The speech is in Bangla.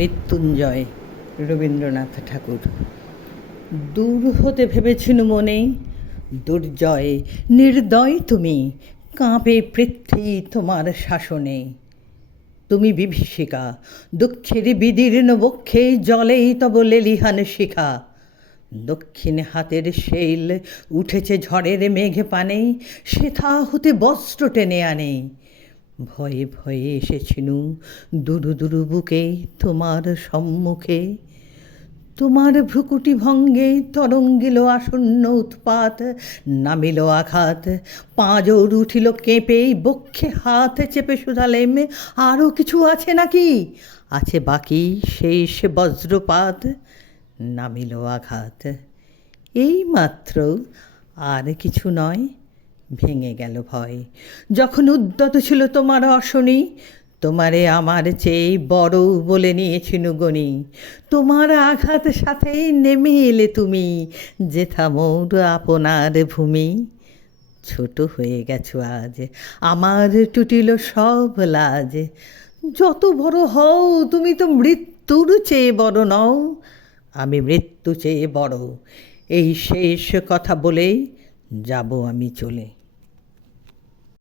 মৃত্যুঞ্জয়, রবীন্দ্রনাথ ঠাকুর। দূর হতে ভেবেছিনু মনে, দুর্জয় নির্দয় তুমি, কাঁপে পৃথ্বী তোমার শাসনে। তুমি বিভীষিকা, দুঃখের বিদীর্ণ বক্ষে জলেই তব লেলিহান শিখা। দক্ষিণে হাতের শৈল উঠেছে ঝড়ের মেঘ পানে, সেথা হতে বস্ত্র টেনে আনে। ভয়ে ভয়ে এসেছিনু দুরু দুরু বুকে তোমার সম্মুখে। তোমার ভ্রুকুটি ভঙ্গে তরঙ্গিল আসন্ন উৎপাত, নামিল আঘাত, পাঁজর উঠিল কেঁপে, বক্ষে হাত চেপে শুধালেম, আরও কিছু আছে নাকি? আছে বাকি শেষ বজ্রপাত, নামিল আঘাত। এই মাত্র, আর কিছু নয়। ভেঙে গেল ভয়, যখন উদ্যত ছিল তোমার অশনি। তোমারে আমার চেয়ে বড় বলে নিয়েছিনু গনি। তোমার আঘাত সাথে নেমে এলে তুমি, যেথা মোর আপনার ভূমি। ছোট হয়ে গেছো আজ, আমার টুটিল সব লাজ। যত বড় হও তুমি তো মৃত্যুর চেয়ে বড় নও। আমি মৃত্যু চেয়ে বড়, এই শেষ কথা বলেই যাব আমি চলে।